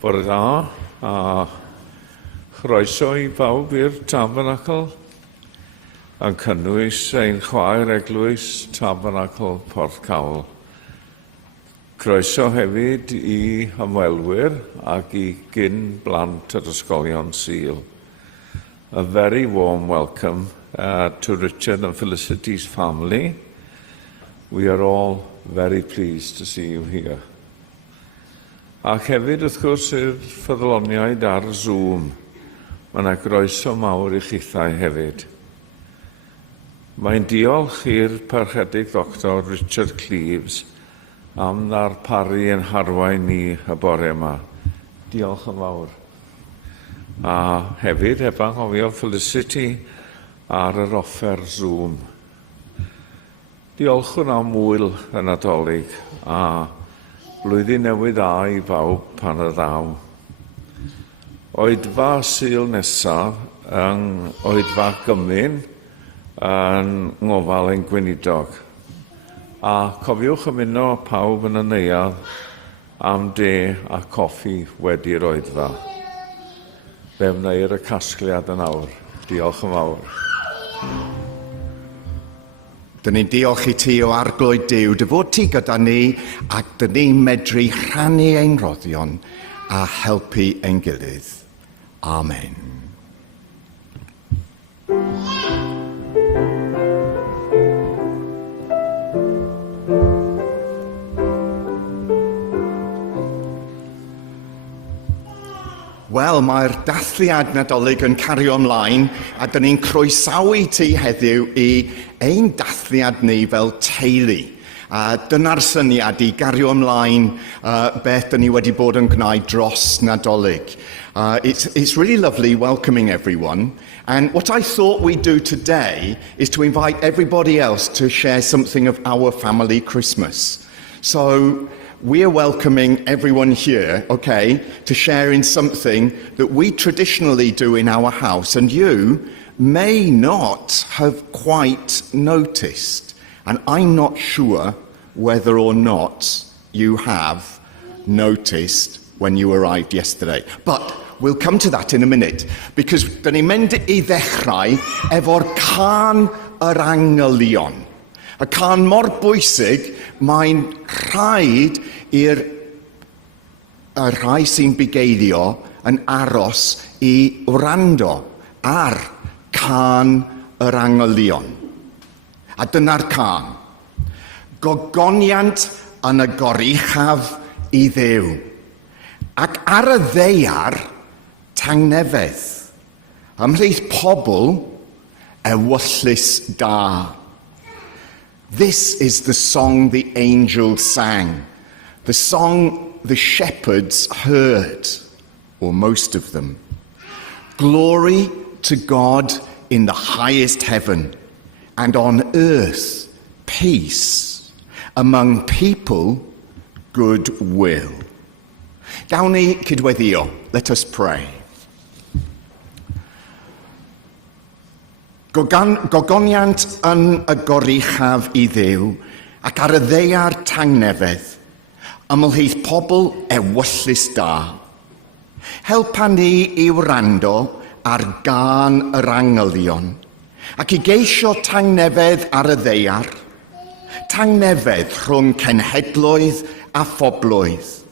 Bore da, a chroeso I bawb i'r Tabernacl, yn cynnwys ein chwaer eglwys Tabernacl Porthcawl. Croeso hefyd I ymwelwyr ac I gyn-blant yr ysgolion Sul. A very warm welcome to Richard and Felicity's family. We are all very pleased to see you here. Ac hefyd, wrth gwrs, i'r ffyddloniaid ar Zoom. Mae yna groeso mawr I chithau hefyd. Mae'n diolch i'r parchedig Dr Richard Cleaves am ddarparu ein harwain ni y bore yma. Diolch yn fawr. A hefyd, heb anghofio Felicity ar yr offer Zoom. Diolch am wyl y Nadolig a blwyddyn newydd dda I bawb pan y ddaw. Oedfa Sul nesaf yng Oedfa Gymyn yn ngofal ein gweinidog. A cofiwch ymuno pawb yn y neuadd am de a coffi wedi'r Oedfa. Fe wneir y casgliad yn awr. Diolch yn fawr. Dyn ni'n diolch I ti o arglwydd Duw, dy fod ti gyda ni ac dyn ni'n medru rhannu ein roddion a helpu ein gilydd. Amen. Wel, mae'r dathliad Nadolig yn cario ymlaen a dyn ni'n croesawu ti heddiw I ein dathliad ni fel teulu. A dyna'r syniad I gario ymlaen beth dyn ni wedi bod yn gwneud dros Nadolig. It's really lovely welcoming everyone. And what I thought we'd do today is to invite everybody else to share something of our family Christmas. So we're welcoming everyone here, okay, to share in something that we traditionally do in our house, and you may not have quite noticed. And I'm not sure whether or not you have noticed when you arrived yesterday. But we'll come to that in a minute, because dyn ni'n mynd I ddechrau efo'r can yr angylion. Y can mor bwysig, mae'n rhaid i'r rhai sy'n bugeilio yn aros I wrando ar can yr angylion. A dyna'r can. Gogoniant yn y goruchaf I Dduw. Ac ar y ddeiar, tangnefedd. Ymhlith pobl, ewyllus da. This is the song the angels sang, the song the shepherds heard, or most of them. Glory to God in the highest heaven, and on earth peace, among people goodwill. Gawn ni cydweddio. Let us pray. Gogoniant yn y goruchaf I Dduw, ac ar y ddeiar tangnefedd, ymhlith pobl ewyllus da. Helpa ni I wrando ar gan yr angylion, ac I geisio tangnefedd ar y ddeiar, tangnefedd rhwng cenhedloedd a phoblwydd,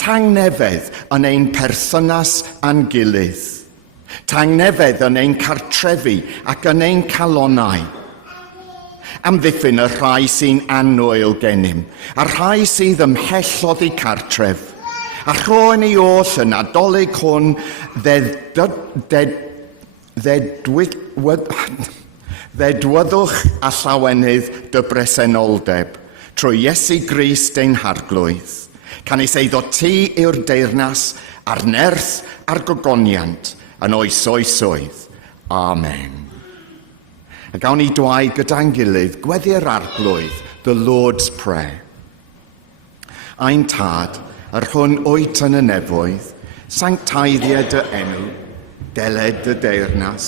tangnefedd yn ein perthynas a'n gilydd, tangnefedd yn ein cartrefi ac yn ein calonnau. Amddiffyn y rhai sy'n annwyl gennym, a rhai sydd ymhellodd I cartref, a rhoen I oll y Nadolig hwn ddedwyddwch a llawenydd dy bresenoldeb, trwy Iesu Grist ein harglwydd. Canis eiddo ti yw'r deyrnas a'r nerth a'r gogoniant, yn oes oesoedd. Amen. A gawn ni dwaud gyda'n gilydd gweddi'r arglwydd, the Lord's Prayer. Ein tad, yr hwn wyt yn y nefoedd, sanctaeddia dy enw, deled dy deyrnas,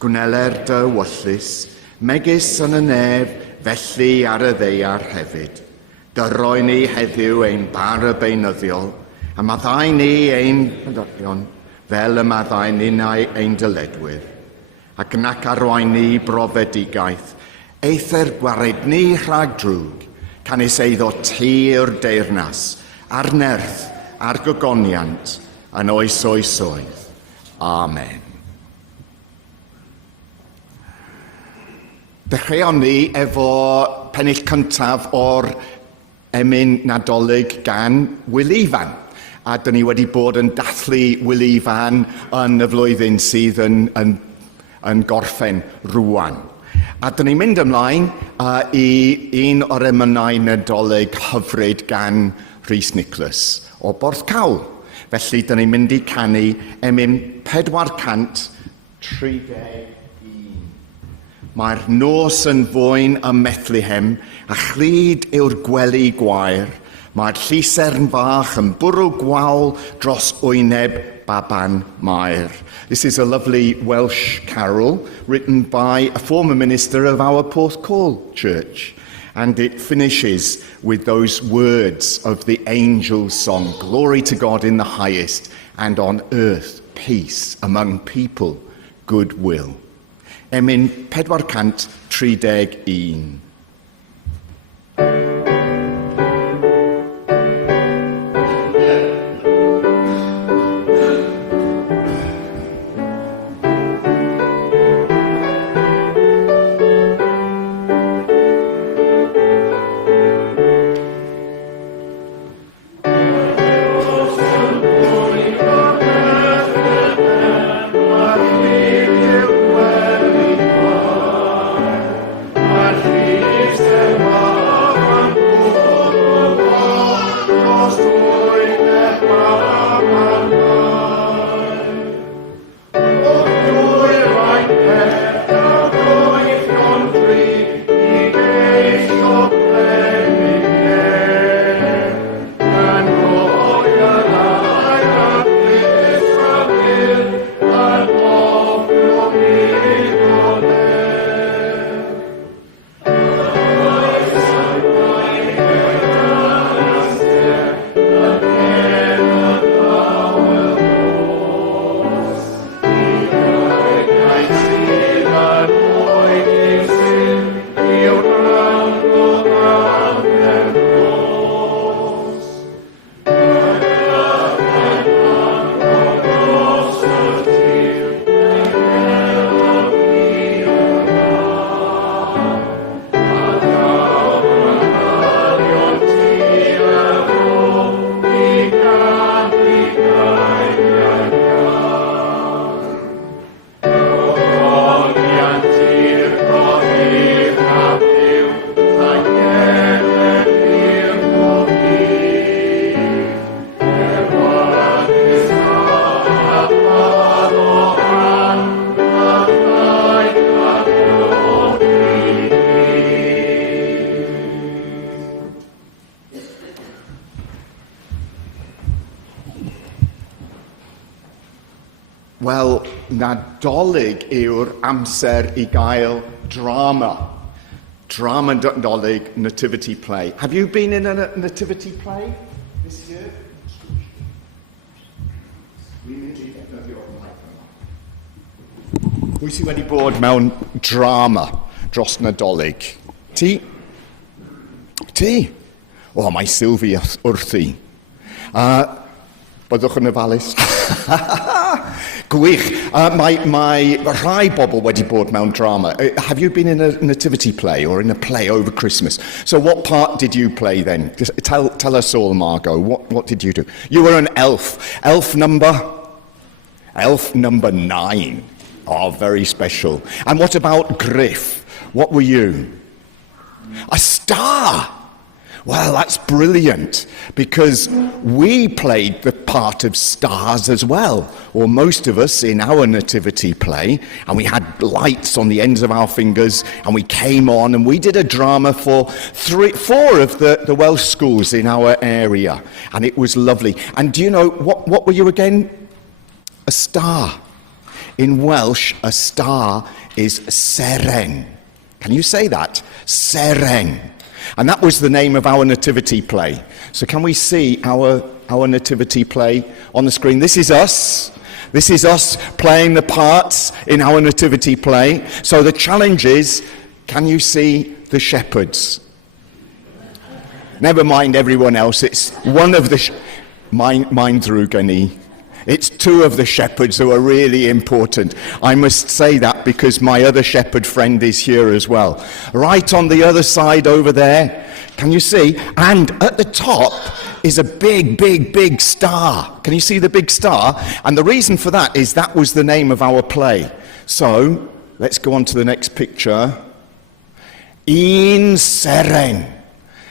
gwneler dy wyllus, megis yn y nef, felly ar y ddeiar hefyd. Dyroi ni heddiw ein bar y beunyddiol, A maddau ni ein cymdogion, fel y maddau ninnau ein dyledwyr. Ac nac arwain ni brofedigaeth, either gwared ni rhag drwg, canis eiddo tir deyrnas, ar nerth, ar gogoniant, yn oes oedd. Amen. Dechreuon ni efo pennill cyntaf o'r emyn nadolig gan Wil Ifan. A dyn ni wedi bod yn dathlu Wil Ifan yn y flwyddyn sydd yn gorffen rwan. A dyn ni'n mynd ymlaen i un o'r emynau nadolig hyfryd gan Rhys Nicholas o Porthcawl. Felly dyn ni'n mynd i canu emyn 431. Mae'r nos yn fwyn ym Methlehem a chlyd yw'r gwely gwair. Mae'r llusern fach yn bwrw gwawl dros wyneb baban Mair. This is a lovely Welsh carol written by a former minister of our Porthcawl church. And it finishes with those words of the angel's song, "Glory to God in the highest, and on earth peace among people, goodwill." Emyn 431. Wel, nadolig yw'r amser I gael drama. Drama nadolig, nativity play. Have you been in a nativity play this year? Pwy sydd wedi bod mewn drama dros nadolig? Ti? Ti? O, mae Sylvia wrthi. Byddwch yn ofalus? Gwych. Mae rhai bobl wedi bod mewn drama. Have you been in a nativity play or in a play over Christmas? So what part did you play then? Just tell us all, Margot. What did you do? You were an elf. Elf number 9. Oh, very special. And what about Griff? What were you? A star. Well, that's brilliant, because we played the part of stars as well, or most of us in our nativity play, and we had lights on the ends of our fingers, and we came on, and we did a drama for 4 of the Welsh schools in our area, and it was lovely. And do you know, what were you again? A star. In Welsh, a star is seren. Can you say that? Seren. And that was the name of our nativity play. So can we see our nativity play on the screen? This is us. This is us playing the parts in our nativity play. So the challenge is, can you see the shepherds? Never mind everyone else. It's one of the... Mine through Gunny. It's two of the shepherds who are really important. I must say that because my other shepherd friend is here as well. Right on the other side over there. Can you see? And at the top is a big star. Can you see the big star? And the reason for that is that was the name of our play. So, let's go on to the next picture. Un seren.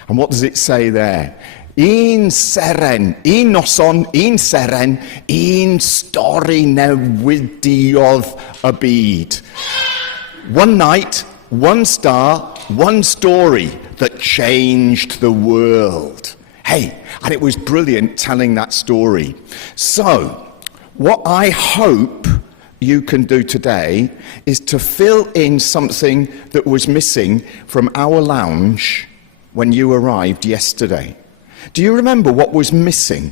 And what does it say there? Un seren, un noson, un seren, un stori newidiodd y byd. One night, one star, one story that changed the world. Hey, and it was brilliant telling that story. So, what I hope you can do today is to fill in something that was missing from our lounge when you arrived yesterday. Do you remember what was missing?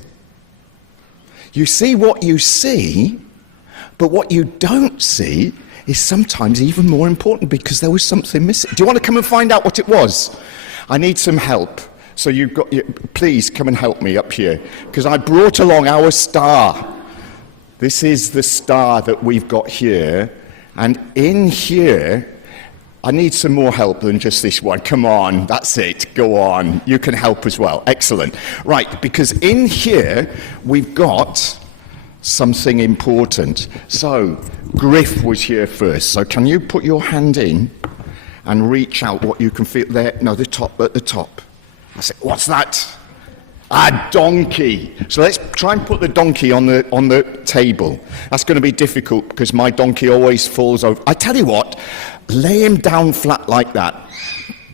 You see what you see, but what you don't see is sometimes even more important because there was something missing. Do you want to come and find out what it was? I need some help. So please come and help me up here because I brought along our star. This is the star that we've got here. And in here, I need some more help than just this one. Come on, that's it. Go on. You can help as well. Excellent. Right, because in here, we've got something important. So, Griff was here first. So can you put your hand in and reach out what you can feel there? No, at the top. I said, what's that? A donkey. So let's try and put the donkey on the table. That's going to be difficult because my donkey always falls over. I tell you what, lay him down flat like that.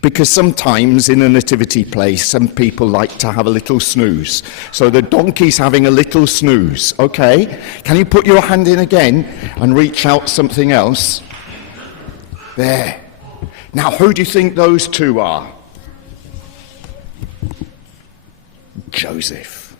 Because sometimes in a nativity play, some people like to have a little snooze. So the donkey's having a little snooze. Okay? Can you put your hand in again and reach out something else? There. Now, who do you think those two are? Joseph.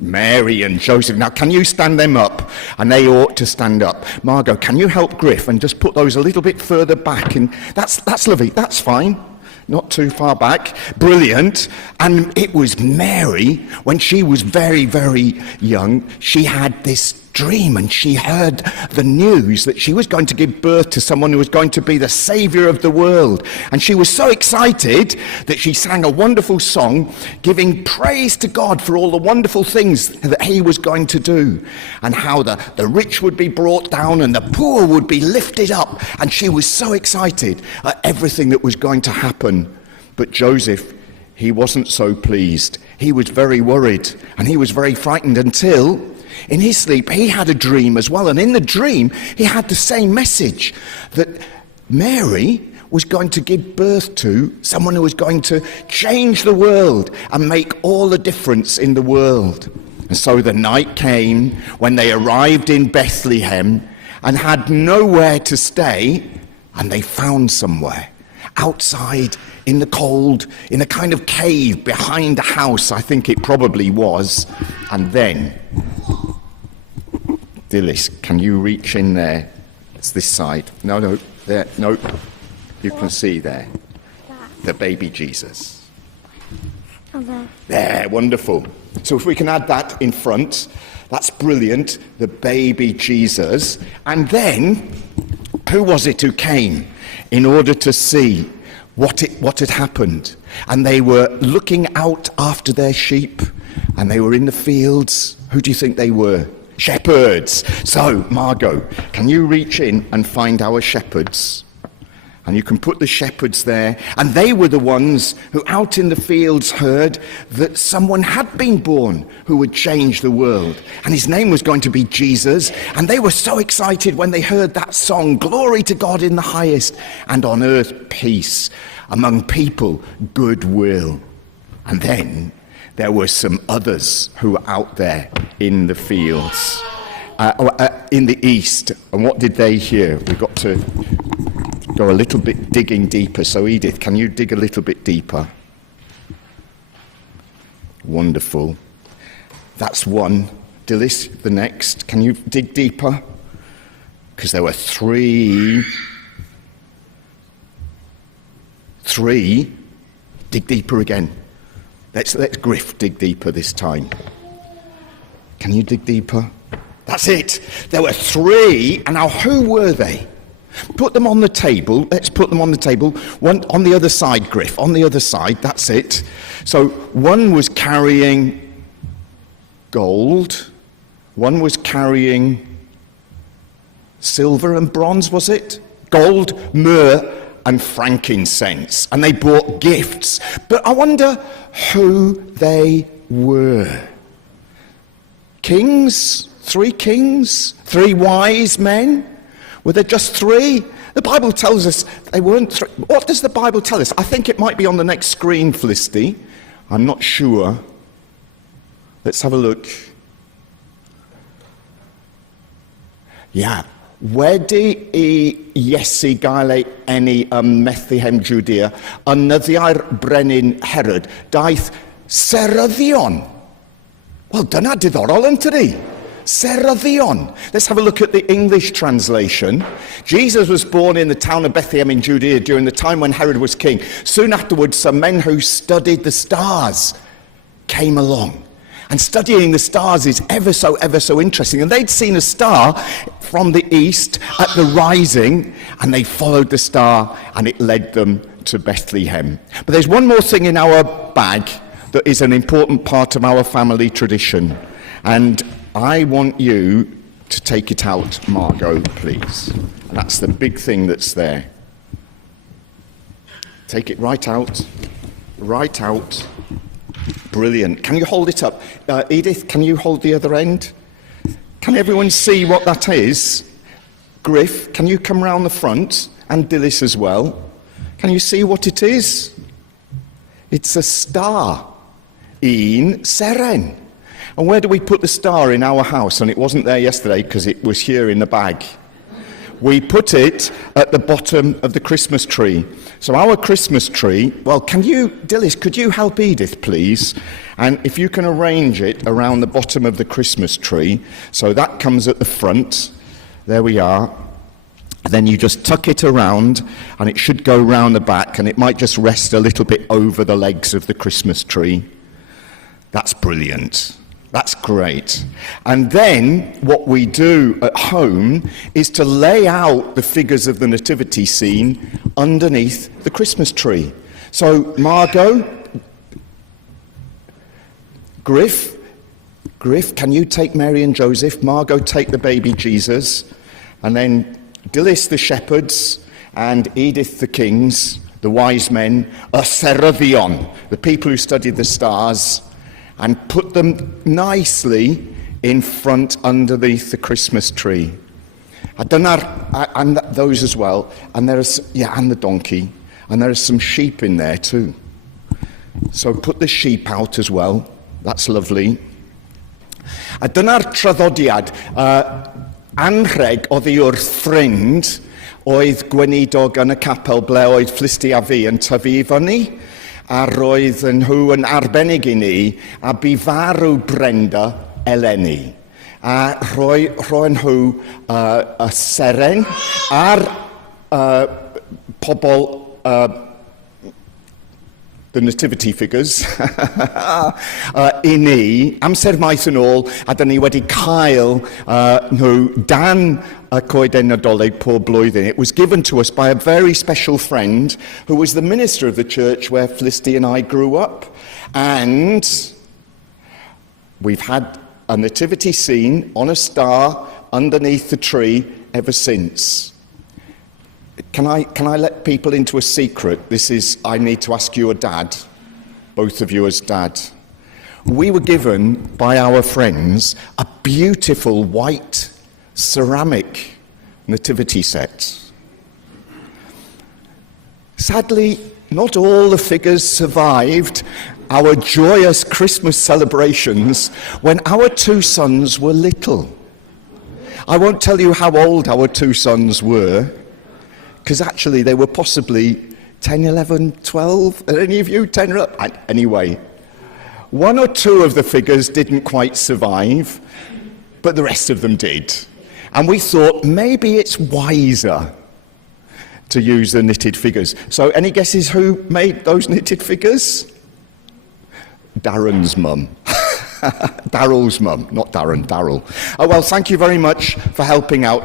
Mary and Joseph. Now, can you stand them up? And they ought to stand up. Margot, can you help Griff and just put those a little bit further back? And that's lovely. That's fine. Not too far back. Brilliant. And it was Mary, when she was very, very young, she had this dream and she heard the news that she was going to give birth to someone who was going to be the saviour of the world. And she was so excited that she sang a wonderful song giving praise to God for all the wonderful things that he was going to do and how the rich would be brought down and the poor would be lifted up. And she was so excited at everything that was going to happen. But Joseph, he wasn't so pleased. He was very worried and he was very frightened until in his sleep, he had a dream as well. And in the dream, he had the same message that Mary was going to give birth to someone who was going to change the world and make all the difference in the world. And so the night came when they arrived in Bethlehem and had nowhere to stay, and they found somewhere outside in the cold, in a kind of cave behind a house, I think it probably was. And then, Dillis, can you reach in there? It's this side. No, there, no. You can see there. The baby Jesus. There, wonderful. So if we can add that in front, that's brilliant. The baby Jesus. And then, who was it who came in order to see what had happened? And they were looking out after their sheep, and they were in the fields. Who do you think they were? Shepherds. So, Margot, can you reach in and find our shepherds? And you can put the shepherds there. And they were the ones who out in the fields heard that someone had been born who would change the world. And his name was going to be Jesus. And they were so excited when they heard that song, "Glory to God in the highest, and on earth peace, among people goodwill." And then there were some others who were out there in the fields, in the east. And what did they hear? We've got to go a little bit digging deeper. So Edith, can you dig a little bit deeper? Wonderful. That's one. Dilys, the next. Can you dig deeper? Because there were three. Dig deeper again. Let's Griff dig deeper this time. Can you dig deeper? That's it. There were three. And now who were they? Put them on the table. Let's put them on the table. One on the other side, Griff. On the other side. That's it. So one was carrying gold. One was carrying silver and bronze, was it? Gold, myrrh, and frankincense. And they brought gifts. But I wonder who they were. Kings? 3 kings? 3 wise men? Were there just 3? The Bible tells us they weren't 3. What does the Bible tell us? I think it might be on the next screen, Felicity. I'm not sure. Let's have a look. Yeah. Wedi I Iesu gael ei eni Bethlehem, Judea, anyddiau'r brenin Herod, daeth seryddion. Well, dyna diddorol, yntydi? Seryddion. Let's have a look at the English translation. Jesus was born in the town of Bethlehem in Judea during the time when Herod was king. Soon afterwards, some men who studied the stars came along. And studying the stars is ever so interesting. And they'd seen a star from the east at the rising, and they followed the star, and it led them to Bethlehem. But there's one more thing in our bag that is an important part of our family tradition. And I want you to take it out, Margot, please. And that's the big thing that's there. Take it right out. Right out. Brilliant. Can you hold it up? Edith, can you hold the other end? Can everyone see what that is? Griff, can you come round the front? And Dilys as well. Can you see what it is? It's a star. Un seren. And where do we put the star in our house? And it wasn't there yesterday because it was here in the bag. We put it at the bottom of the Christmas tree. So our Christmas tree, well, Dilys, could you help Edith, please? And if you can arrange it around the bottom of the Christmas tree, so that comes at the front. There we are. And then you just tuck it around, and it should go round the back, and it might just rest a little bit over the legs of the Christmas tree. That's brilliant. That's great. And then what we do at home is to lay out the figures of the nativity scene underneath the Christmas tree. So Margot, Griff, can you take Mary and Joseph? Margot, take the baby Jesus. And then Dilys the shepherds and Edith the kings, the wise men, a seryddion, the people who studied the stars, and put them nicely in front underneath the Christmas tree. And those as well. And and the donkey. And there are some sheep in there too. So put the sheep out as well. That's lovely. A dyna'r traddodiad. Anrheg oddi wrth ffrind oedd gweinidog yn y capel ble oedd Felicity a fi yn tyfu i fyny. A roedd nhw yn arbennig i ni, a bu farw Brenda eleni. A roedd nhw y seren a'r pobl, the nativity figures, i ni, amser maith yn ôl, a dyn ni wedi cael nhw dan y coeden Nadolig pob blwyddyn. It was given to us by a very special friend who was the minister of the church where Felicity and I grew up. And we've had a nativity scene on a star underneath the tree ever since. Can I let people into a secret? I need to ask you a dad, both of you as dad. We were given by our friends a beautiful white ceramic nativity set. Sadly, not all the figures survived our joyous Christmas celebrations when our 2 sons were little. I won't tell you how old our 2 sons were, because actually they were possibly 10, 11, 12. Are any of you 10 or up? Anyway, One or two of the figures didn't quite survive, but the rest of them did. And we thought maybe it's wiser to use the knitted figures. So any guesses who made those knitted figures? Darren's mum. Daryl's mum, not Darren, Daryl. Oh, well, thank you very much for helping out.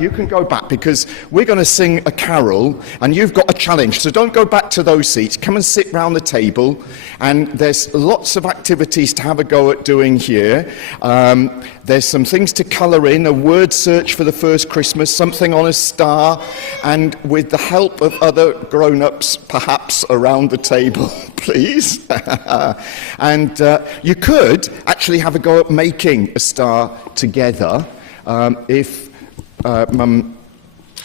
You can go back because we're going to sing a carol and you've got a challenge. So don't go back to those seats. Come and sit round the table. And there's lots of activities to have a go at doing here. There's some things to colour in, a word search for the first Christmas, something on a star, and with the help of other grown-ups, perhaps around the table, please. And you could actually have a go at making a star together if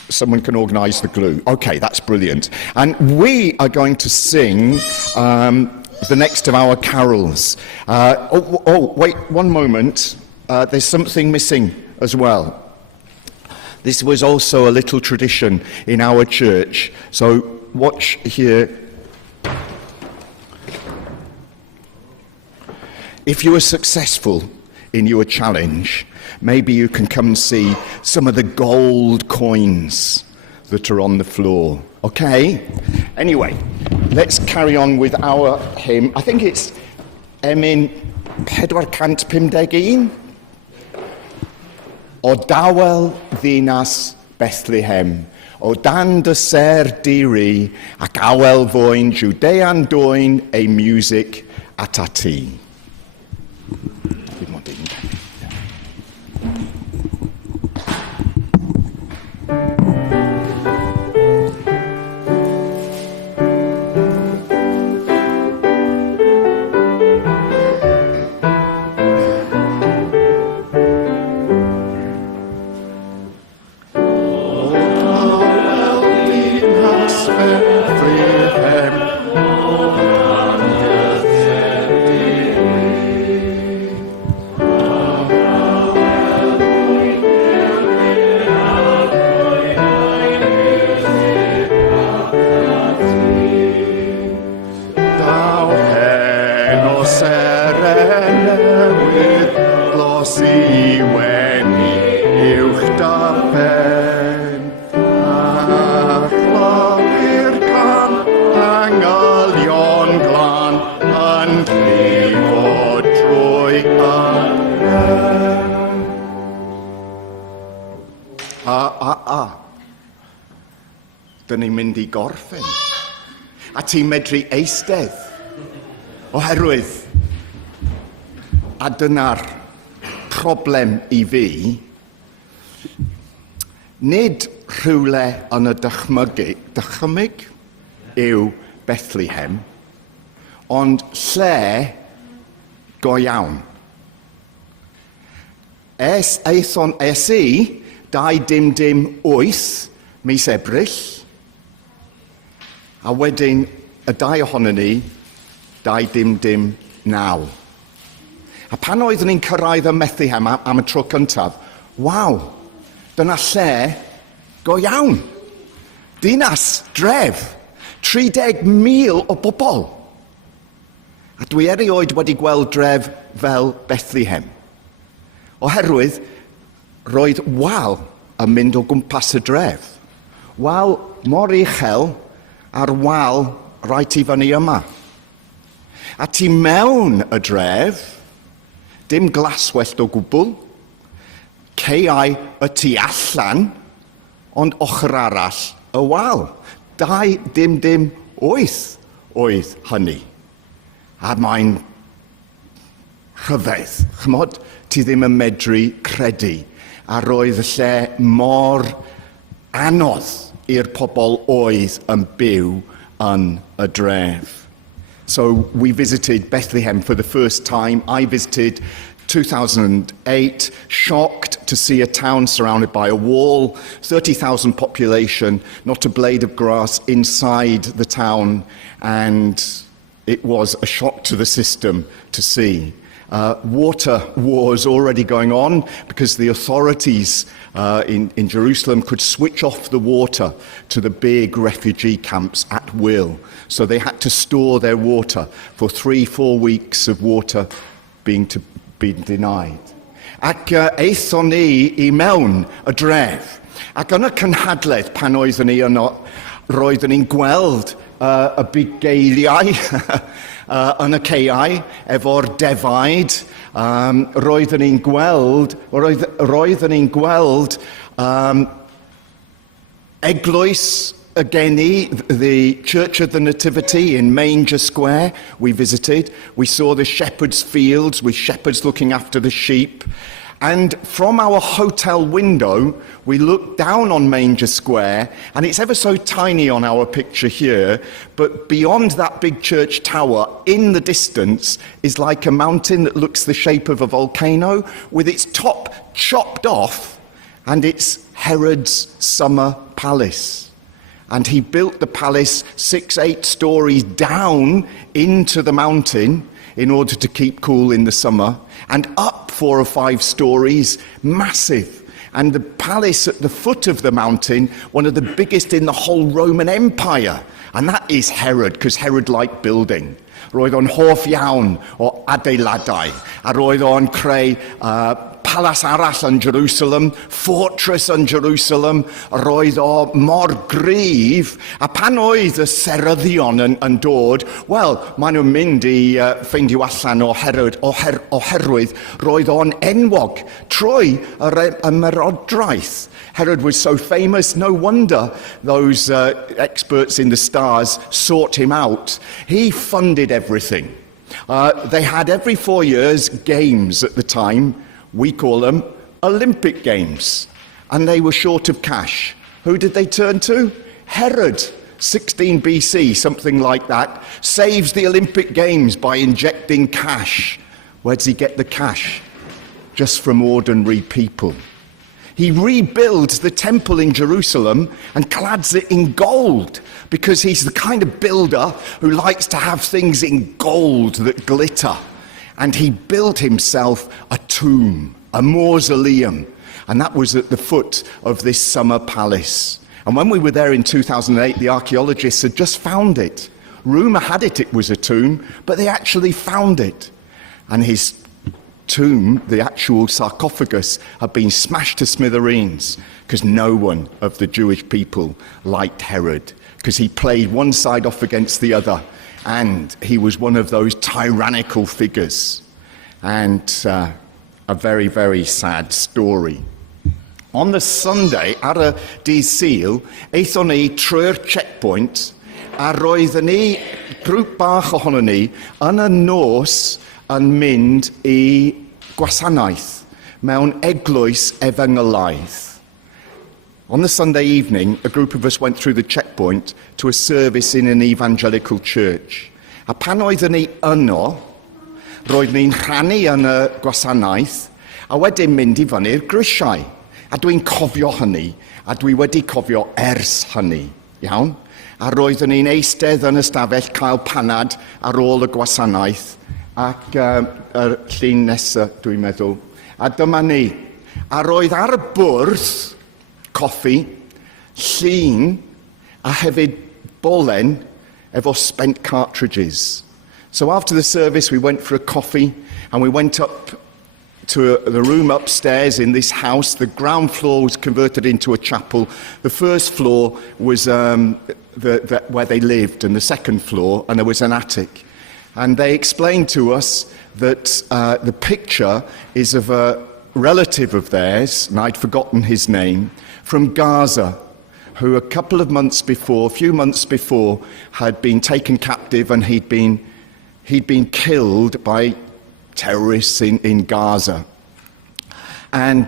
someone can organise the glue. Okay, that's brilliant. And we are going to sing the next of our carols. Wait, one moment. There's something missing as well. This was also a little tradition in our church. So watch here. If you are successful in your challenge, maybe you can come and see some of the gold coins that are on the floor. Okay? Anyway, let's carry on with our hymn. I think it's Emyn 451. O dawel ddinas Bethlehem, o dan dy ser diri, ac awel foen Judea'n dwyn ei music at a ti. Dyn ni'n mynd I gorffen. A ti'n medru eistedd. Oherwydd, a dyna'r problem I fi, nid rhywle yn y dychmyg yw Bethlehem, ond lle go iawn. Es I 2:8 mis Ebrill, a wedyn y dau ohonon ni 2:9. A pan oeddwn ni'n cyrraedd y Bethlehem am y tro cyntaf, waw, dyna lle go iawn. Dinas, dref, 30,000 o bobl. A dwi erioed wedi gweld dref fel Bethlehem. Oherwydd, roedd wal yn mynd o gwmpas y dref. Wal mor uchel a'r wal reit I fyny yma. A tu mewn y dref, dim glaswellt o gwbl, ceiau y tu allan, ond ochr arall y wal. 2:8 oedd hynny. A mae'n rhyfedd. Chmod, ti ddim yn medru credu. A roedd y lle mor anodd i'r pobl oedd yn byw yn y dref. So we visited Bethlehem for the first time. I visited 2008, shocked to see a town surrounded by a wall, 30,000 population, not a blade of grass inside the town, and it was a shock to the system to see. water wars already going on because the authorities in Jerusalem could switch off the water to the big refugee camps at will. So they had to store their water for 3-4 weeks of water being denied. Ac eithon ni I mewn y dref. Ac yn y cynhadledd pan oeddwn ni yno, roeddwn ni'n gweld y bugeiliau yn y caeau efo'r defaid. Roeddwn ni'n gweld eglwys y geni, the Church of the Nativity in Manger Square we visited. We saw the shepherd's fields with shepherds looking after the sheep. And from our hotel window, we looked down on Manger Square, and it's ever so tiny on our picture here, but beyond that big church tower, in the distance, is like a mountain that looks the shape of a volcano, with its top chopped off, and it's Herod's summer palace. And he built the palace 6-8 stories down into the mountain in order to keep cool in the summer, and up 4 or 5 stories, massive. And the palace at the foot of the mountain, one of the biggest in the whole Roman Empire. And that is Herod, because Herod liked building. Roedd o'n hoff iawn o adeiladau, a roedd o'n creu palas arall yn Jerusalem, fortress yn Jerusalem, roedd o mor gryf, a pan oedd y seryddion yn dod, wel, maen nhw'n mynd I ffeindio allan o Herod, oherwydd roedd o'n enwog trwy y ymerodraeth. Herod was so famous, no wonder those experts in the stars sought him out. He funded everything. They had every 4 years games at the time. We call them Olympic Games. And they were short of cash. Who did they turn to? Herod, 16 BC, something like that, saves the Olympic Games by injecting cash. Where does he get the cash? Just from ordinary people. He rebuilds the temple in Jerusalem and clads it in gold because he's the kind of builder who likes to have things in gold that glitter. And he built himself a tomb, a mausoleum, and that was at the foot of this summer palace. And when we were there in 2008, the archaeologists had just found it. Rumour had it was a tomb, but they actually found it. And his tomb, the actual sarcophagus, had been smashed to smithereens because no one of the Jewish people liked Herod, because he played one side off against the other, and he was one of those tyrannical figures. And a very, very sad story. On the Sunday, ar y dydd Sul, eithon ni trwy'r checkpoint, a roeddwn ni, grŵp bach ohonon ni, yn y nos yn mynd I gwasanaeth mewn eglwys Efengylaidd. On the Sunday evening, a group of us went through the checkpoint to a service in an evangelical church. A pan oeddwn ni yno, roeddwn ni'n rhannu yn y gwasanaeth, a wedyn mynd I fyny'r grisiau. A dwi'n cofio hynny, a dwi wedi cofio ers hynny, iawn? A roeddwn ni'n eistedd yn y stafell cael panad ar ôl y gwasanaeth, ac y llun nesaf, dwi'n meddwl. A dyma ni. A roedd ar y bwrdd, coffi, llun, a hefyd bolen efo spent cartridges. So after the service, we went for a coffee, and we went up to the room upstairs in this house. The ground floor was converted into a chapel. The first floor was where they lived, and the second floor, and there was an attic. And they explained to us that the picture is of a relative of theirs, and I'd forgotten his name, from Gaza, who a few months before, had been taken captive, and he'd been killed by terrorists in Gaza. And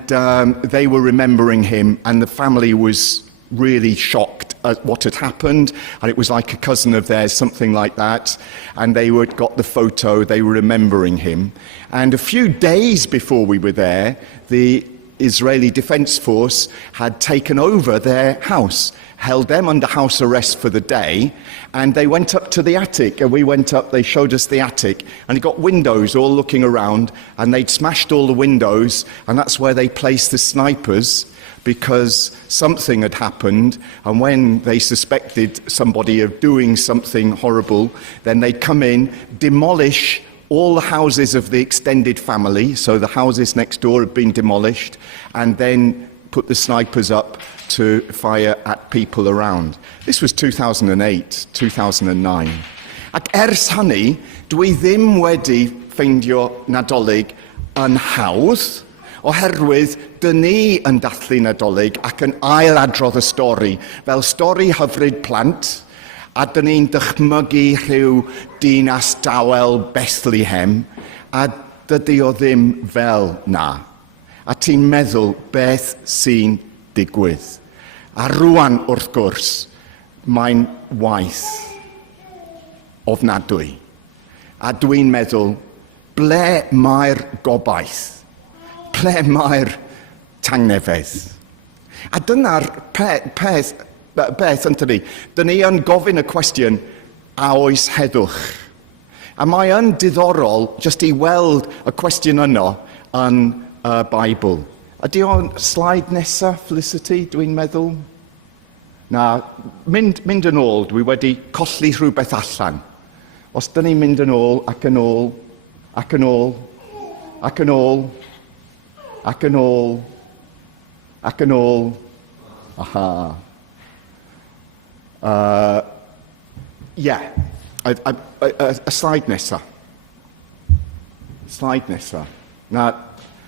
they were remembering him, and the family was really shocked at what had happened, and it was like a cousin of theirs, something like that, and they got the photo, they were remembering him. And a few days before we were there, the Israeli Defense Force had taken over their house, held them under house arrest for the day, and they went up to the attic, and we went up, they showed us the attic, and it got windows all looking around, and they'd smashed all the windows, and that's where they placed the snipers, because something had happened, and when they suspected somebody of doing something horrible, then they'd come in, demolish all the houses of the extended family, so the houses next door had been demolished, and then put the snipers up to fire at people around. This was 2008, 2009. Ac ers hynny, dwi ddim wedi ffeindio Nadolig yn hawdd, oherwydd dyn ni yn dathlu Nadolig ac yn ailadrodd y stori, fel stori hyfryd plant, a dyn ni'n dychmygu rhyw dinas dawel Bethlehem, a dydy o ddim fel na. A ti'n meddwl beth sy'n digwydd. A rwan, wrth gwrs, mae'n waith ofnadwy. A dwi'n meddwl, ble mae'r gobaith? Ple mae'r tangnefedd? A dyna'r beth yn tydi. Dyn ni yn gofyn y cwestiwn, a oes heddwch? A mae yn diddorol jyst i weld y cwestiwn yno yn y Bible. Ydy o'n slide nesa, Felicity, dwi'n meddwl? Na, mynd yn ôl, dwi wedi colli rhywbeth allan. Os dyn ni'n mynd yn ôl, ac yn ôl, ac yn ôl, ac yn ôl, ac yn ôl, ac yn ôl, aha. Y slide nesa. Slide nesa. Na,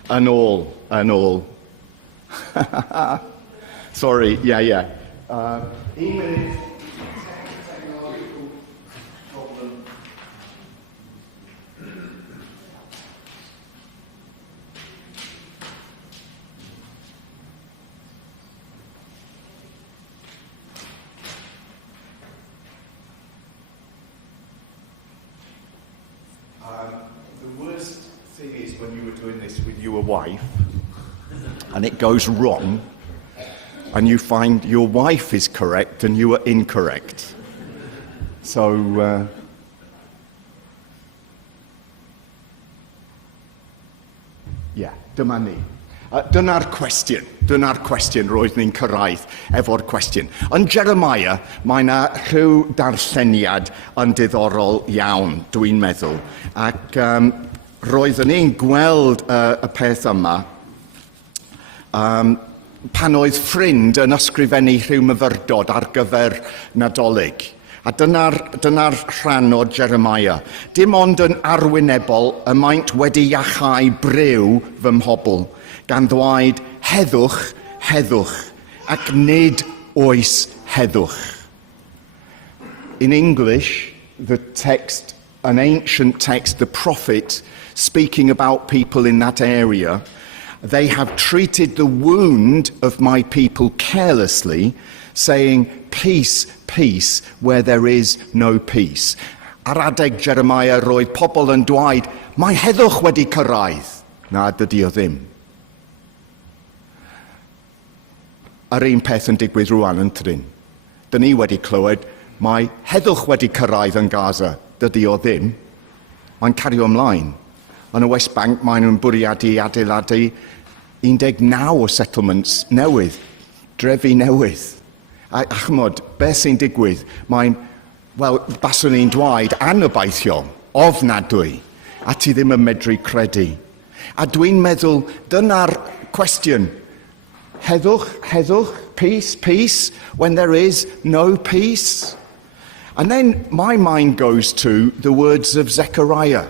yn ôl, yn ôl. Sorry, yeah. 1 minute. The worst thing is when you were doing this with your wife, and it goes wrong, and you find your wife is correct and you are incorrect. So, dyma ni. Dyna'r cwestiwn roedd ni'n cyrraedd efo'r cwestiwn. Yn Jeremiah, mae yna rhyw darlleniad yn diddorol iawn, dwi'n meddwl. Ac roeddwn ni'n gweld y peth yma pan oedd ffrind yn ysgrifennu rhyw myfyrdod ar gyfer Nadolig. A dyna'r rhan o Jeremiah. Dim ond yn arwynebol y maint wedi iachau bryw fy mhobl, gan ddweud heddwch, heddwch, ac nid oes heddwch. In English, the text, an ancient text, the prophet, speaking about people in that area, they have treated the wound of my people carelessly, saying, peace, peace, where there is no peace. Ar adeg Jeremiah roedd pobl yn dweud, mae heddwch wedi cyrraedd. Na, dydy o ddim. Yr un peth yn digwydd rwan yn Tryn. Dyn ni wedi clywed, mae heddwch wedi cyrraedd yn Gaza. Dydy o ddim. Mae'n cario ymlaen. Yn y West Bank, maen nhw'n bwriadu adeiladu 19 o settlements newydd, drefi newydd. A chymod, beth sy'n digwydd? Mae'n, baswn ni'n dweud, anobeithiol, ofnadwy, a ti ddim yn medru credu. A dwi'n meddwl, dyna'r cwestiwn. Heddwch, heddwch, peace, peace, when there is no peace. And then my mind goes to the words of Zechariah,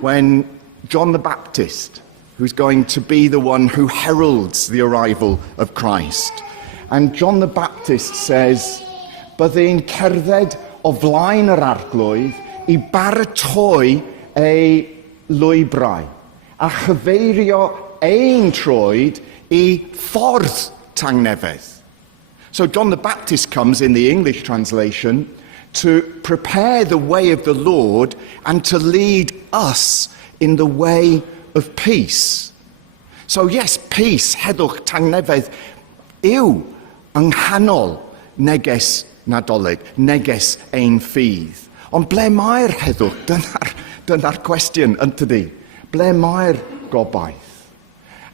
when John the Baptist, who's going to be the one who heralds the arrival of Christ. And John the Baptist says, byddai'n cerdded o flaen yr arglwydd I baratoi ei lwybrau, a chyfeirio ein troed I ffordd tangnefedd. So John the Baptist comes in the English translation to prepare the way of the Lord and to lead us in the way of peace. So yes, peace, heddwch tangnefedd, yw yng nghanol neges Nadolig, neges ein ffydd. Ond ble mae'r heddwch? Dyna'r cwestiwn, yntydi? Ble mae'r gobaith?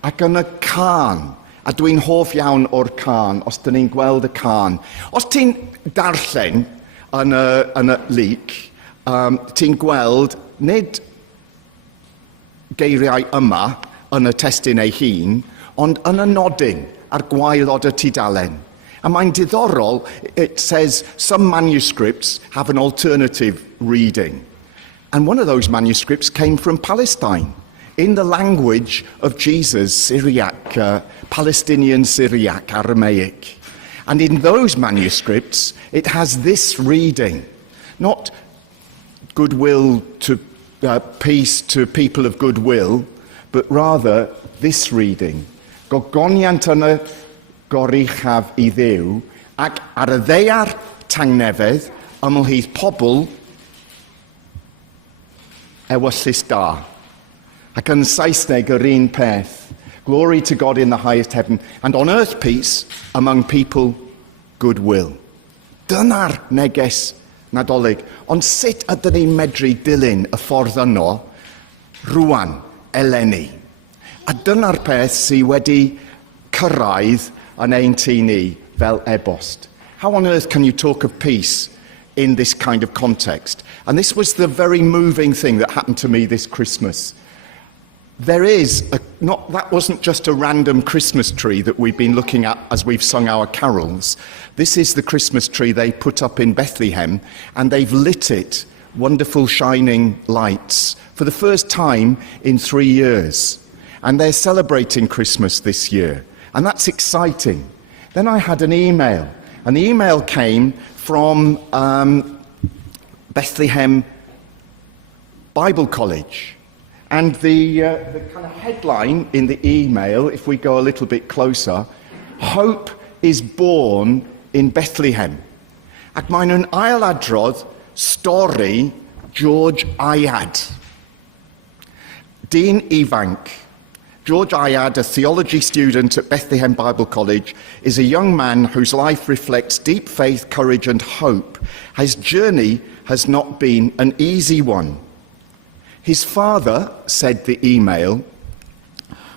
Ac yn y can, a dwi'n hoff iawn o'r can, os dyn ni'n gweld y can. Os ti'n darllen yn y lyc, ti'n gweld nid geiriau yma yn y testun ei hun, ond yn y nodyn ar gwaelod y tudalen. And mae'n diddorol, it says some manuscripts have an alternative reading. And one of those manuscripts came from Palestine, in the language of Jesus, Syriac, Palestinian Syriac, Aramaic. And in those manuscripts, it has this reading, not goodwill to peace to people of goodwill, but rather this reading. Gogoniant yn y goruchaf I Dduw, ac ar y ddeiar tangnefedd ymhlith pobl ewyllus da. Ac yn Saesneg yr un peth. Glory to God in the highest heaven, and on earth peace among people goodwill. Dyna'r neges Nadolig. Ond sut ydyn ni'n medru dilyn y ffordd yno rwan, eleni? A dyna'r peth sydd wedi cyrraedd yn ein tŷ ni fel ebost. How on earth can you talk of peace in this kind of context? And this was the very moving thing that happened to me this Christmas. There is, that wasn't just a random Christmas tree that we've been looking at as we've sung our carols. This is the Christmas tree they put up in Bethlehem, and they've lit it, wonderful shining lights, for the first time in 3 years. And they're celebrating Christmas this year. And that's exciting. Then I had an email, and the email came from Bethlehem Bible College. And the kind of headline in the email, if we go a little bit closer, Hope is born in Bethlehem. Ac maen nhw'n ailadrodd stori George Iad. Dyn ifanc. George Iad, a theology student at Bethlehem Bible College, is a young man whose life reflects deep faith, courage and hope. His journey has not been an easy one. His father, said the email,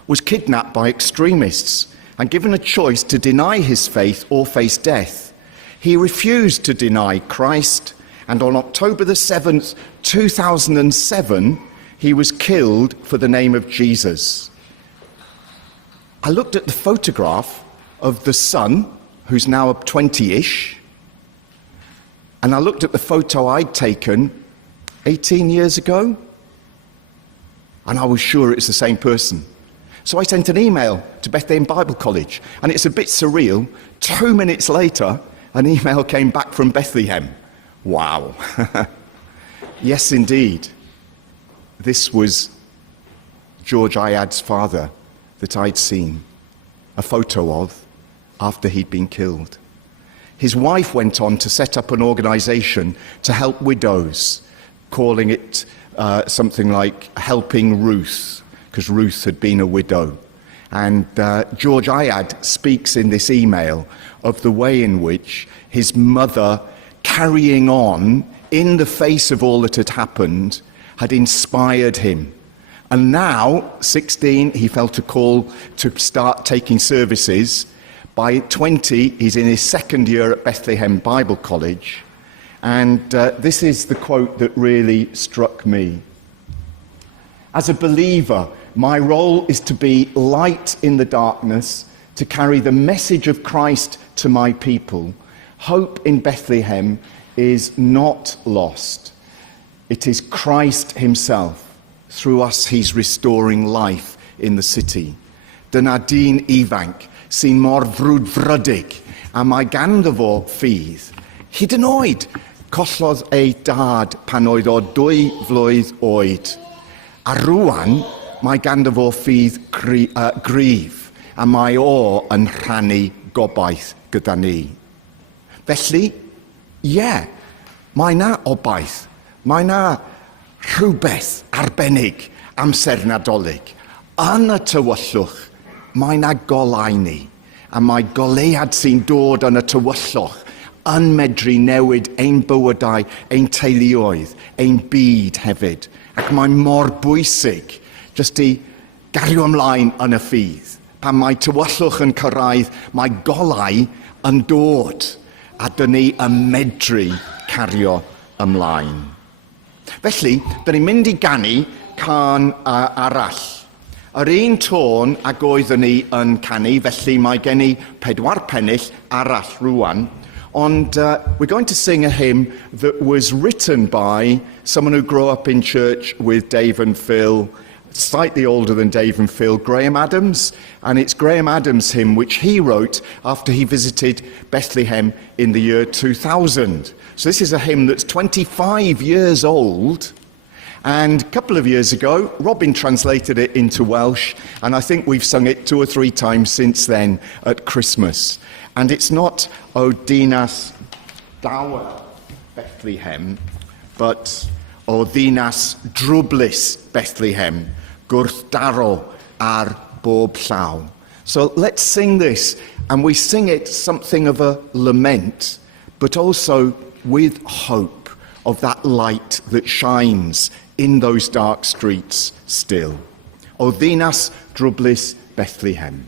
was kidnapped by extremists and given a choice to deny his faith or face death. He refused to deny Christ, and on October the 7th, 2007, he was killed for the name of Jesus. I looked at the photograph of the son, who's now 20-ish, and I looked at the photo I'd taken 18 years ago, and I was sure it was the same person. So I sent an email to Bethlehem Bible College, and it's a bit surreal. 2 minutes later, an email came back from Bethlehem. Wow. Yes, indeed. This was George Iad's father that I'd seen a photo of after he'd been killed. His wife went on to set up an organisation to help widows, calling it something like Helping Ruth, because Ruth had been a widow. And George Iad speaks in this email of the way in which his mother, carrying on in the face of all that had happened, had inspired him. And now, 16, he felt a call to start taking services. By 20, he's in his second year at Bethlehem Bible College. And this is the quote that really struck me. As a believer, my role is to be light in the darkness, to carry the message of Christ to my people. Hope in Bethlehem is not lost. It is Christ himself. Through us, he's restoring life in the city. Dyna dyn ifanc sy'n mor frwdfrydig a mae ganddo fo ffydd. Hyd yn oed, collodd ei dad pan oedd o 2 flwydd oed. A rwan, mae ganddo fo ffydd gryf, a mae o yn rhannu gobaith gyda ni. Felly, mae na obaith, mae na rhywbeth arbennig amser Nadolig. Yn y tywyllwch, mae na golau ni, a mae goleuad sy'n dod yn y tywyllwch yn medru newid ein bywydau, ein teuluoedd, ein byd hefyd. Ac mae'n mor bwysig jyst i gario ymlaen yn y ffydd. Pan mae tywyllwch yn cyrraedd, mae golau yn dod, a dyn ni yn medru cario ymlaen. Felly, dyn ni'n mynd i ganu can arall. Yr un tôn ag oeddwn ni yn canu, felly mae gen i 4 pennill arall rwan. And we're going to sing a hymn that was written by someone who grew up in church with Dave and Phil, slightly older than Dave and Phil, Graham Adams. And it's Graham Adams' hymn, which he wrote after he visited Bethlehem in the year 2000. So this is a hymn that's 25 years old. And a couple of years ago, Robin translated it into Welsh, and I think we've sung it 2 or 3 times since then at Christmas. And it's not O Dinas Dawer Bethlehem, but O Ddinas Drwblis Bethlehem, gwrthdaro ar bob llaw. So let's sing this, and we sing it something of a lament, but also with hope of that light that shines in those dark streets still. O Ddinas Drwblis Bethlehem.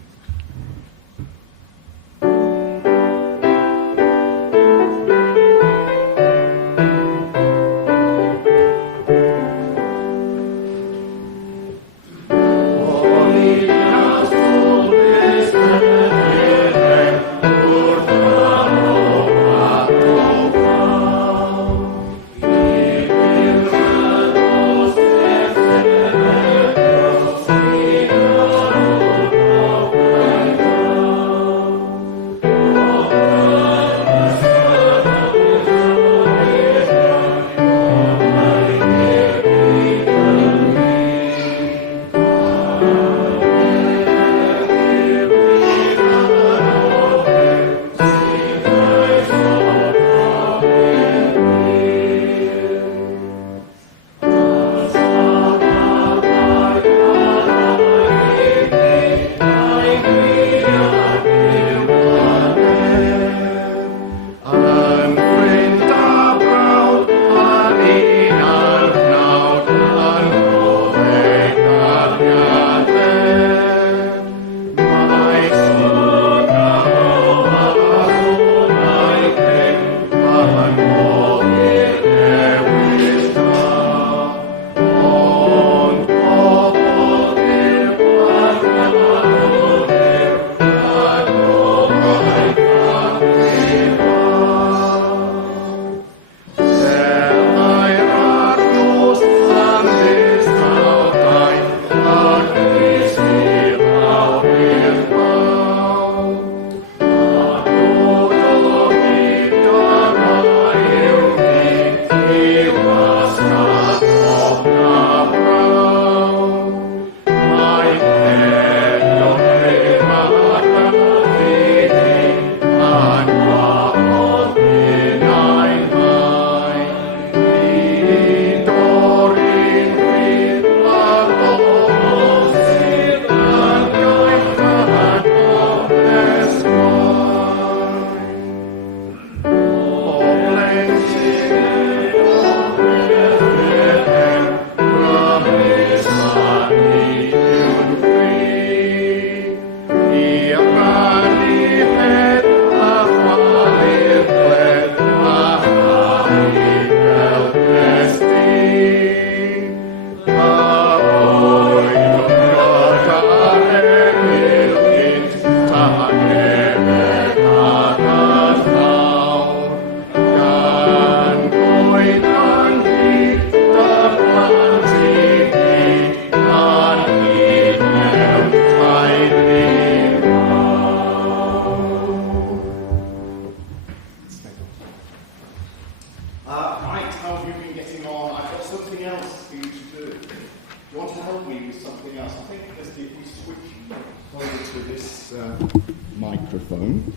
Microphone.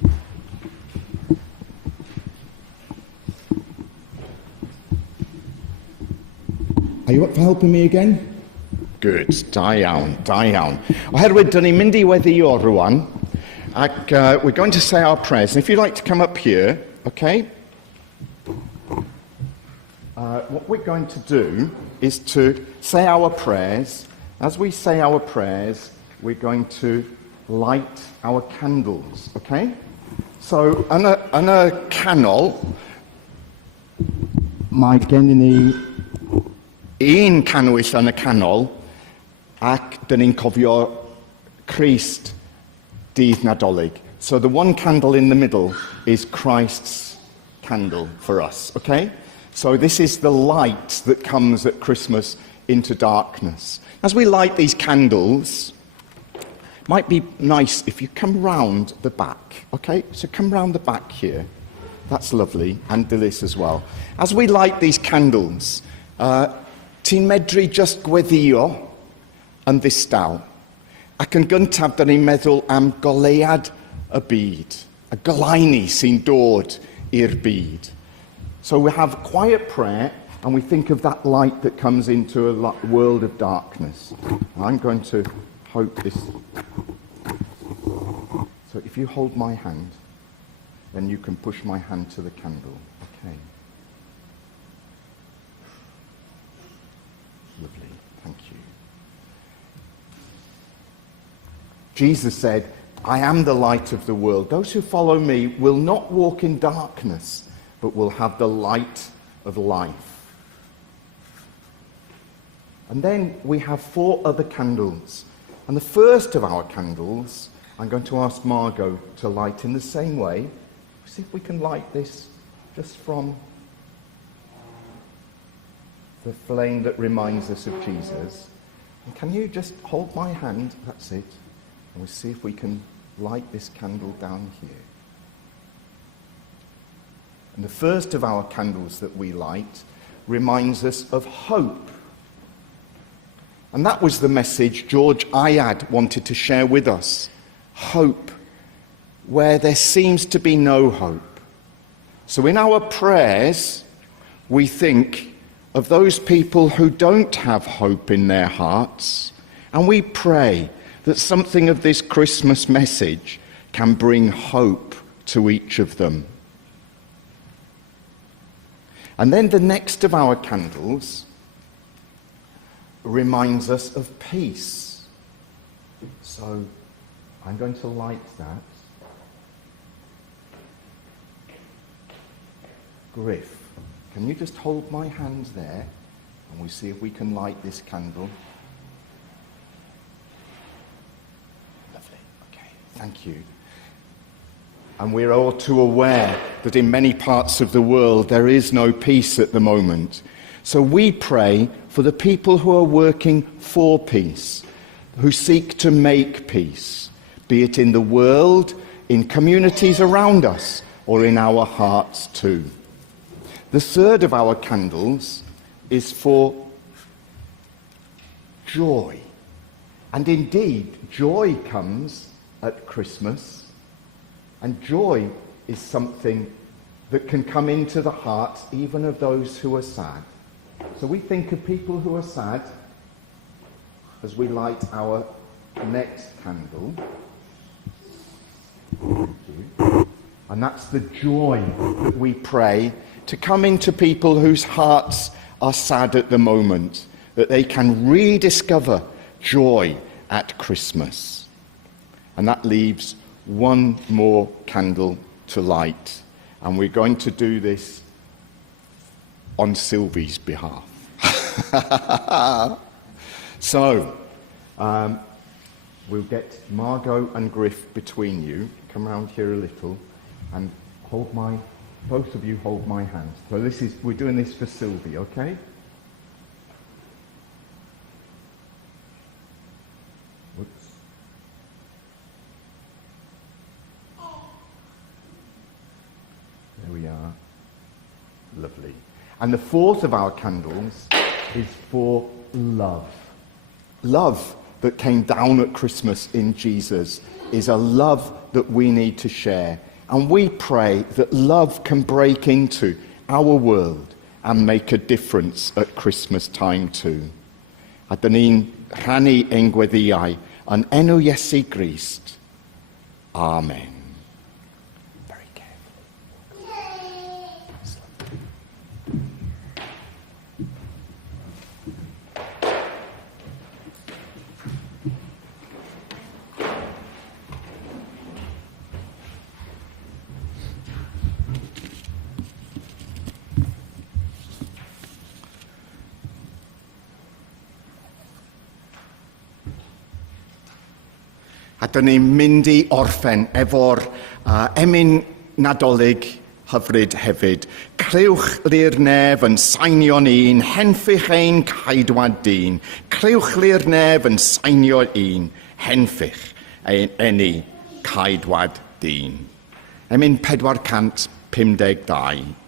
Are you up for helping me again? Good, da iawn, da iawn. Oherwydd, dyn ni'n mynd I weddio rwan, ac we're going to say our prayers. And if you'd like to come up here, okay? What we're going to do is to say our prayers. As we say our prayers, we're going to light our candles, okay? So, yn y canol, mae gen i ni un canwyll yn y canol, ac dyn ni'n cofio Crist Dydd Nadolig. So the one candle in the middle is Christ's candle for us, okay? So this is the light that comes at Christmas into darkness. As we light these candles, it might be nice if you come round the back, okay? So come round the back here. That's lovely, and Dilys as well. As we light these candles, ti'n medru just gweddio yn ddistaw. Ac yn gyntaf, dyn ni'n meddwl am goleuad y byd, y goleuni sy'n dod i'r byd. So we have quiet prayer, and we think of that light that comes into a world of darkness. I'm going to hope this. So if you hold my hand, then you can push my hand to the candle. Okay. Lovely. Thank you. Jesus said, I am the light of the world. Those who follow me will not walk in darkness, but will have the light of life. And then we have 4 other candles. And the first of our candles, I'm going to ask Margot to light in the same way. See if we can light this just from the flame that reminds us of Jesus. And can you just hold my hand? That's it. And we'll see if we can light this candle down here. And the first of our candles that we light reminds us of hope. And that was the message George Ayad wanted to share with us. Hope, where there seems to be no hope. So in our prayers, we think of those people who don't have hope in their hearts, and we pray that something of this Christmas message can bring hope to each of them. And then the next of our candles reminds us of peace. So I'm going to light that. Griff, can you just hold my hand there, and we'll see if we can light this candle. Lovely, okay, thank you. And we're all too aware that in many parts of the world there is no peace at the moment. So we pray for the people who are working for peace, who seek to make peace, be it in the world, in communities around us, or in our hearts too. The third of our candles is for joy. And indeed, joy comes at Christmas. And joy is something that can come into the hearts even of those who are sad. So we think of people who are sad as we light our next candle. And that's the joy that we pray to come into people whose hearts are sad at the moment, that they can rediscover joy at Christmas. And that leaves one more candle to light, and we're going to do this on Sylvie's behalf. So, we'll get Margot and Griff between you. Come round here a little, and both of you hold my hand. So we're doing this for Sylvie, okay? There we are. Lovely. And the fourth of our candles is for love. Love that came down at Christmas in Jesus is a love that we need to share. And we pray that love can break into our world and make a difference at Christmas time too. A dyn ni'n rhannu ein gweddiau yn enw Iesu Grist. Amen. Very carefully. A dyn ni'n mynd i orffen efo'r emyn nadolig hyfryd hefyd. Crywch li'r nef yn sainio'n un, henffych ein caedwad dyn. Crywch li'r nef yn sainio un, henffych ein caedwad dyn. Emyn 452.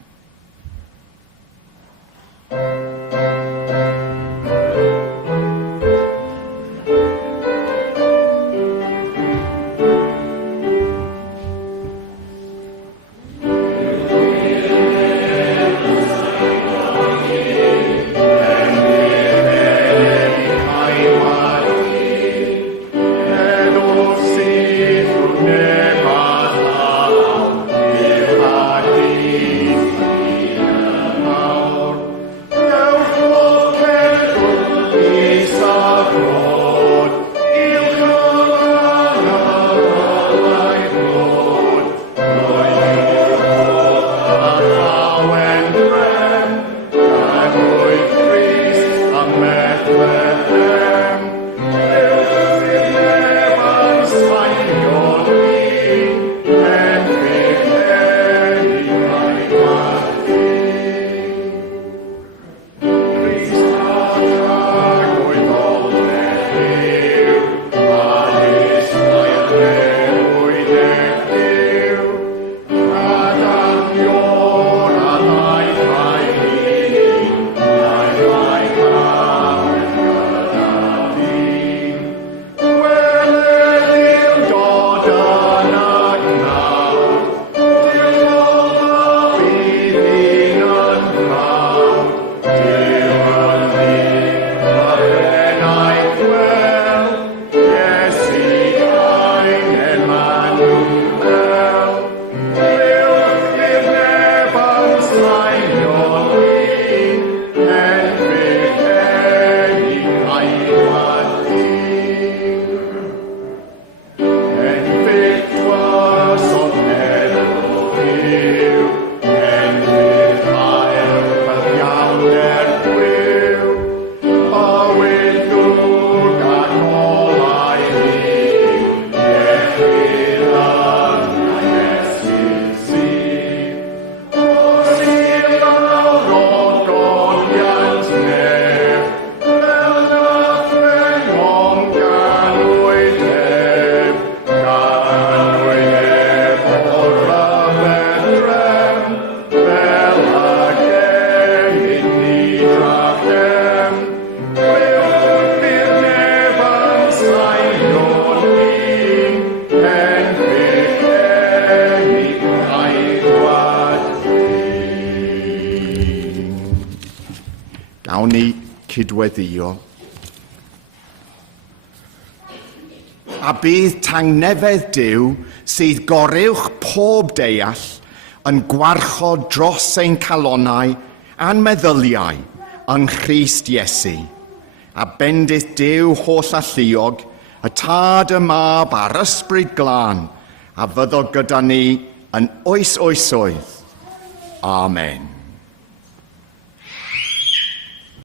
Gawn ni cydweddio. A bydd tangnefedd Duw sydd goruwch pob deall yn gwarchod dros ein calonnau a'n meddyliau yn Christ Iesu. A bendith Duw holl alluog, y Tad, y Mab a'r Ysbryd Glân, a fyddo gyda ni yn oes oesoedd. Amen.